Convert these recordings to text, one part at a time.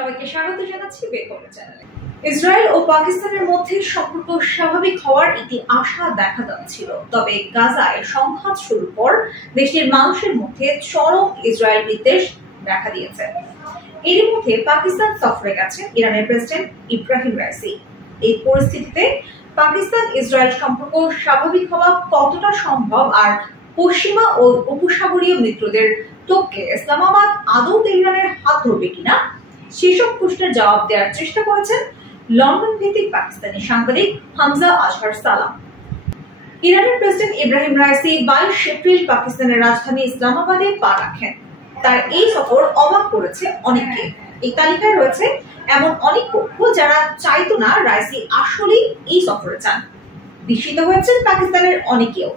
সবাইকে স্বাগত জানাচ্ছি বেখবর চ্যানেলে। ইসরায়েল ও পাকিস্তানের মধ্যে সম্পর্ক স্বাভাবিক হওয়ার একটি আশা দেখা যাচ্ছিল, তবে গাজায় সংঘাত শুরুর পর দেশটির মানুষের মধ্যে চরম ইসরায়েল বিদ্বেষ দেখা দিয়েছে। এর মধ্যে পাকিস্তান সফরে গেছেন ইরানের প্রেসিডেন্ট ইব্রাহিম রাইসি। এই পরিস্থিতিতে পাকিস্তান ইসরায়েল সম্পর্ক স্বাভাবিক হওয়া কতটা সম্ভব আর পশ্চিমা ও উপসাগরীয় মিত্রদের টোপকে ইসলামাবাদ আদৌ তেহরানের হাত ধরবে কিনা সেসব প্রশ্নের জবাব দেওয়ার চেষ্টা করেছেন লন্ডন ভিত্তিক পাকিস্তানি সাংবাদিক হামজা আজহার সালাম। ইরানের প্রেসিডেন্ট ইব্রাহিম রাইসি 22 এপ্রিল পাকিস্তানের রাজধানী ইসলামাবাদে পা রাখেন। তার এই সফর অবাক করেছে অনেককে। এই তালিকায় রয়েছে এমন অনেক পক্ষ যারা চাইতো না রাইসি আসলেই এই সফরে যান। বিস্মিত হয়েছেন পাকিস্তানের অনেকেও,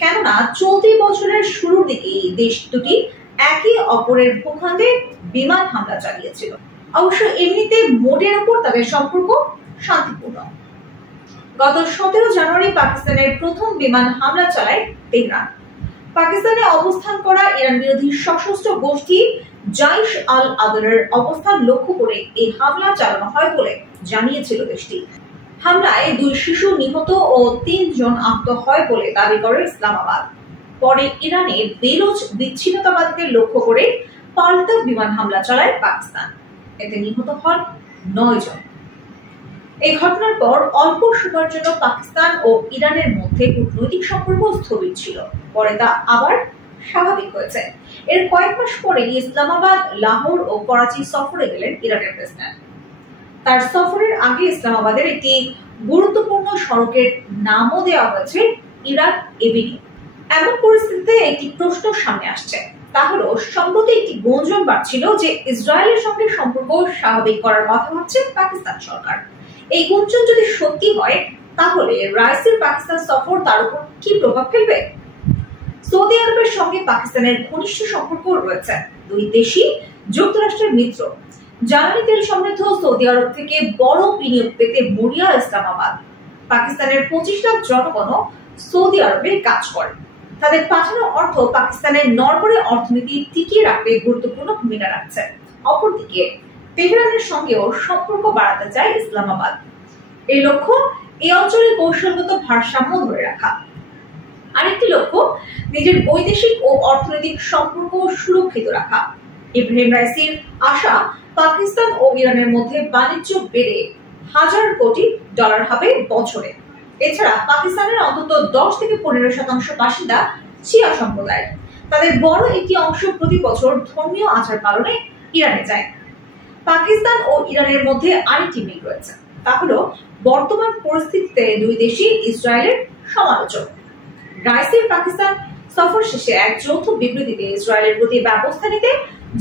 কেননা চলতি বছরের শুরুর দিকে দেশ দুটি একে অপরের ভূখণ্ডে বিমান হামলা চালিয়েছিল। অবশ্য এমনিতে মোটের উপর তাদের সম্পর্ক শান্তিপূর্ণ। গত 17 জানুয়ারি পাকিস্তানের প্রথম বিমান হামলা চালায় তেহরান। পাকিস্তানে অবস্থান করা ইরান বিরোধী সশস্ত্র গোষ্ঠী জাইশ আল আদলের অবস্থান লক্ষ্য করে এই হামলা চালানো হয় বলে জানিয়েছিল দেশটি। হামলায় 2 শিশু নিহত ও 3 জন আহত হয় বলে দাবি করে ইসলামাবাদ। পরে ইরানে বেলুচ বিচ্ছিন্নতাবাদীদের লক্ষ্য করে পাল্টা বিমান হামলা চালায় পাকিস্তান। এতে নিহত হন 9 জন। এই ঘটনার পর অল্প সময়ের জন্য পাকিস্তান ও ইরানের মধ্যে কূটনৈতিক সম্পর্ক স্থবির ছিল। পরে তা আবার স্বাভাবিক হয়েছে। এর কয়েক মাস পরে ইসলামাবাদ, লাহোর ও করাচি সফরে গেলেন ইরানের প্রেসিডেন্ট। তার সফরের আগে ইসলামাবাদের একটি গুরুত্বপূর্ণ সড়কের নামও দেওয়া হয়েছে ইরাক এভিনিউ। এমন পরিস্থিতিতে একটি প্রশ্ন সামনে আসছে, তা হলো সম্প্রতি একটি গুঞ্জন বাড়ছিল যে ইসরায়েলের সঙ্গে সম্পর্ক স্বাভাবিক করার কথা ভাবছে পাকিস্তান সরকার। এই গুঞ্জন যদি সত্যি হয়, তাহলে রাইসির পাকিস্তান সফর তার উপর কি প্রভাব ফেলবে? সৌদি আরবের সঙ্গে পাকিস্তানের ঘনিষ্ঠ সম্পর্ক রয়েছে। দুই দেশই যুক্তরাষ্ট্রের মিত্র। জ্বালানি তেল সমৃদ্ধ সৌদি আরব থেকে বড় বিনিয়োগ পেতে মরিয়া ইসলামাবাদ। পাকিস্তানের 25 লাখ জনগণও সৌদি আরবে কাজ করে। তাদের পাঠানো অর্থ পাকিস্তানের নড়বড়ে অর্থনীতি টিকিয়ে রাখতে গুরুত্বপূর্ণ ভূমিকা রাখছে। অপরদিকে তেহরানের সঙ্গেও সম্পর্ক বাড়াতে চায় ইসলামাবাদ। এই লক্ষ্য এই অঞ্চলের কৌশলগত ভারসাম্য ধরে রাখা। আরেকটি লক্ষ্য নিজের বৈদেশিক ও অর্থনৈতিক সম্পর্ক সুরক্ষিত রাখা। ইব্রাহিম রাইসির আশা পাকিস্তান ও ইরানের মধ্যে বাণিজ্য বেড়ে $1000 কোটি হবে বছরে। এছাড়া পাকিস্তানের অন্তত 10 থেকে 15% বাসিন্দা শিয়া সম্প্রদায়ের। তাদের বড় একটি অংশ প্রতি বছর ধর্মীয় আচার পালনে ইরানে যায়। পাকিস্তান ও ইরানের মধ্যে আরেকটি মিল রয়েছে, তা হলো বর্তমান পরিস্থিতিতে দুই দেশই ইসরায়েলের সমালোচক। রাইসির পাকিস্তান সফর শেষে এক যৌথ বিবৃতিতে ইসরায়েলের প্রতি ব্যবস্থা নিতে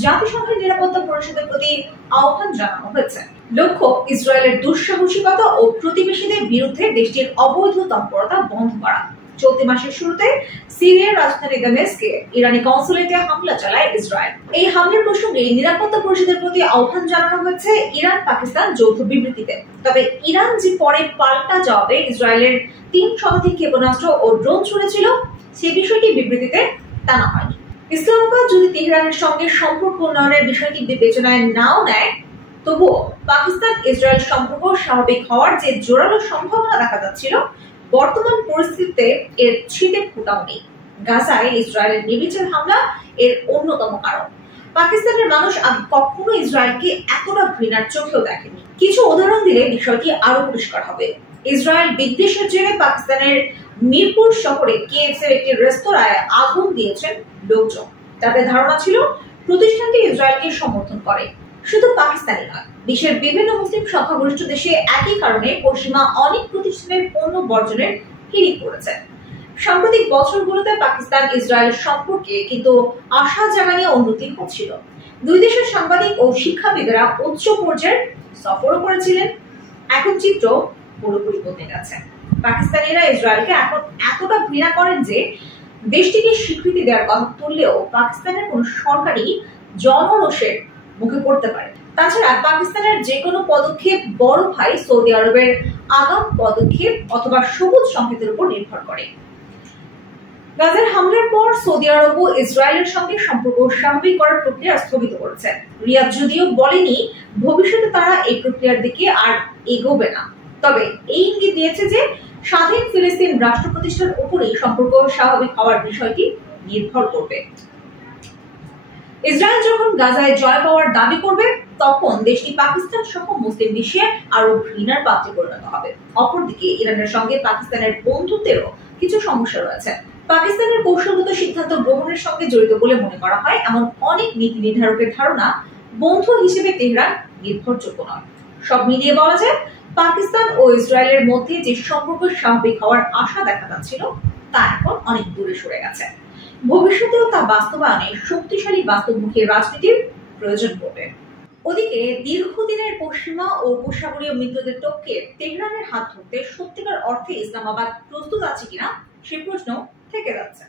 জাতিসংঘের নিরাপত্তা পরিষদের প্রতি আহ্বান জানানো হয়েছে। লক্ষ্য ইসরায়েলের দুঃসাহসিকতা ও প্রতিবেশীদের বিরুদ্ধে দেশটির অবৈধ তৎপরতা বন্ধ করা। চলতি মাসের শুরুতে সিরিয়ার রাজধানী দামেস্কে ইরানি কনসুলেটে হামলা চালায় ইসরায়েল। এই হামলার প্রসঙ্গে নিরাপত্তা পরিষদের প্রতি আহ্বান জানানো হয়েছে ইরান পাকিস্তান যৌথ বিবৃতিতে। তবে ইরান যে পরে পাল্টা জবাবে ইসরায়েলের 3 শতাধিক ক্ষেপণাস্ত্র ও ড্রোন ছুড়েছিল, সে বিষয়টি বিবৃতিতে টানা হয়নি। ইসলামাবাদ যদি তেহরানের সঙ্গে সম্পর্ক উন্নয়নের বিষয়টি বিবেচনায় নাও নেয়, তবুও পাকিস্তান ইসরায়েল সম্পর্ক স্বাভাবিক হওয়ার যে জোরালো সম্ভাবনা দেখা যাচ্ছিল, বর্তমান পরিস্থিতিতে এর ছিটে ফোটাও নেই। গাজায় ইসরায়েলের নির্বিচার হামলা এর অন্যতম কারণ। পাকিস্তানের মানুষ আগে কখনো ইসরায়েলকে এতটা ঘৃণার চোখেও দেখেনি। কিছু উদাহরণ দিলে বিষয়টি আরো পরিষ্কার হবে। ইসরায়েল বিদ্বেষের জেরে পাকিস্তানের মিরপুর শহরে কেএফসির একটি রেস্তোরাঁয় আগুন দিয়েছেন লোকজন। তাদের ধারণা ছিল প্রতিষ্ঠানটি ইসরায়েলকে সমর্থন করে। শুধু পাকিস্তানি নয়, বিশ্বের বিভিন্ন মুসলিম সংখ্যাগরিষ্ঠ দেশে একই কারণে পশ্চিমা অনেক প্রতিষ্ঠানের পণ্য বর্জনের হিড়িক পড়েছে। সাম্প্রতিক বছরগুলোতে পাকিস্তান ইসরায়েল সম্পর্কে কিন্তু আশা জাগানিয়া উন্নতি হচ্ছিল। দুই দেশের সাংবাদিক ও শিক্ষাবিদেরা উচ্চ পর্যায়ের সফরও করেছিলেন। এখন চিত্র পুরোপুরি বদলে গেছে। পাকিস্তানিরা ইসরায়েলকে এখন এতটা ঘৃণা করেন যে দেশটিকে স্বীকৃতি দেওয়ার কথা তুললেও পাকিস্তানের কোন সরকারই জনরোষের মুখে পড়তে পারে। তাছাড়া পাকিস্তানের যে কোনো পদক্ষেপ বড় ভাই সৌদি আরবের আগাম পদক্ষেপ অথবা সবুজ সংকেতের উপর নির্ভর করে। গাজার হামলার পর সৌদি আরব ও ইসরায়েলের সঙ্গে সম্পর্ক স্বাভাবিক করার প্রক্রিয়া স্থগিত করেছে। রিয়াদ যদিও বলেনি ভবিষ্যতে তারা এই প্রক্রিয়ার দিকে আর এগোবে না, তবে এই ইঙ্গিত দিয়েছে যে স্বাধীন ফিলিস্তিন রাষ্ট্র প্রতিষ্ঠার উপরেই সম্পর্ক স্বাভাবিক হওয়ার বিষয়টি নির্ভর করবে। ইসরায়েল যখন গাজায় জয় পাওয়ার দাবি করবে, তখন দেশটি পাকিস্তান সহ মুসলিম বিশ্বে আরো ঘৃণার পাত্রে পরিণত হবে। অপরদিকে ইরানের সঙ্গে পাকিস্তানের বন্ধুত্বেরও কিছু সমস্যা রয়েছে। পাকিস্তানের কৌশলগত সিদ্ধান্ত গ্রহণের সঙ্গে জড়িত বলে মনে করা হয় এমন অনেক নীতি নির্ধারকের ধারণা বন্ধু হিসেবে তেহরান নির্ভরযোগ্য নয়। সব মিলিয়ে বলা যায়, পাকিস্তান ও ইসরায়েলের মধ্যে যে সম্পর্ক স্বাভাবিক হওয়ার আশা দেখা যাচ্ছিল তা এখন অনেক দূরে সরে গেছে। ভবিষ্যতেও তা বাস্তবায়নে শক্তিশালী বাস্তবমুখী রাজনীতির প্রয়োজন পড়বে। ওদিকে দীর্ঘদিনের পশ্চিমা ও উপসাগরীয় মিত্রদের টপকে তেহরানের হাত ধরতে সত্যিকার অর্থে ইসলামাবাদ প্রস্তুত আছে কিনা সে প্রশ্ন থেকে যাচ্ছে।